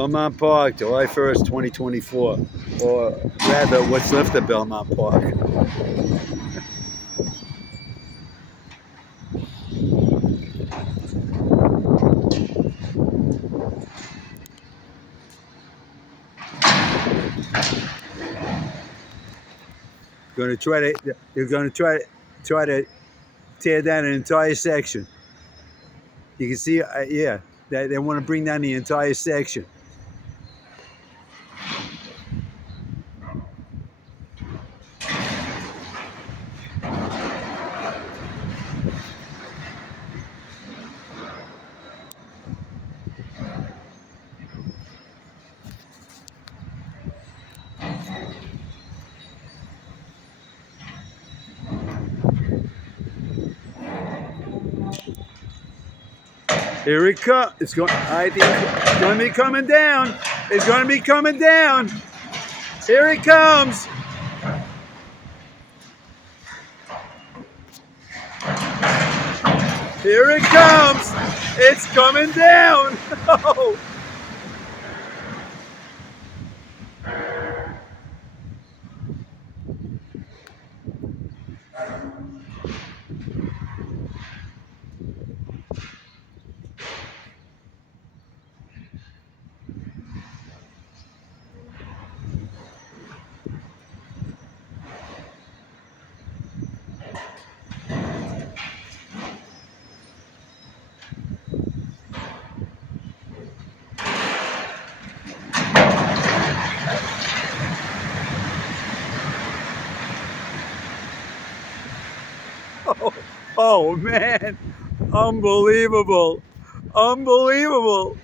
Belmont Park, July 1st, 2024. Or rather, what's left of Belmont Park. They're going to try to tear down an entire section. You can see, yeah, they want to bring down the entire section. Here it comes. I think it's going to be coming down. It's going to be coming down. Here it comes. Here it comes. It's coming down. Oh. Oh man, unbelievable, unbelievable.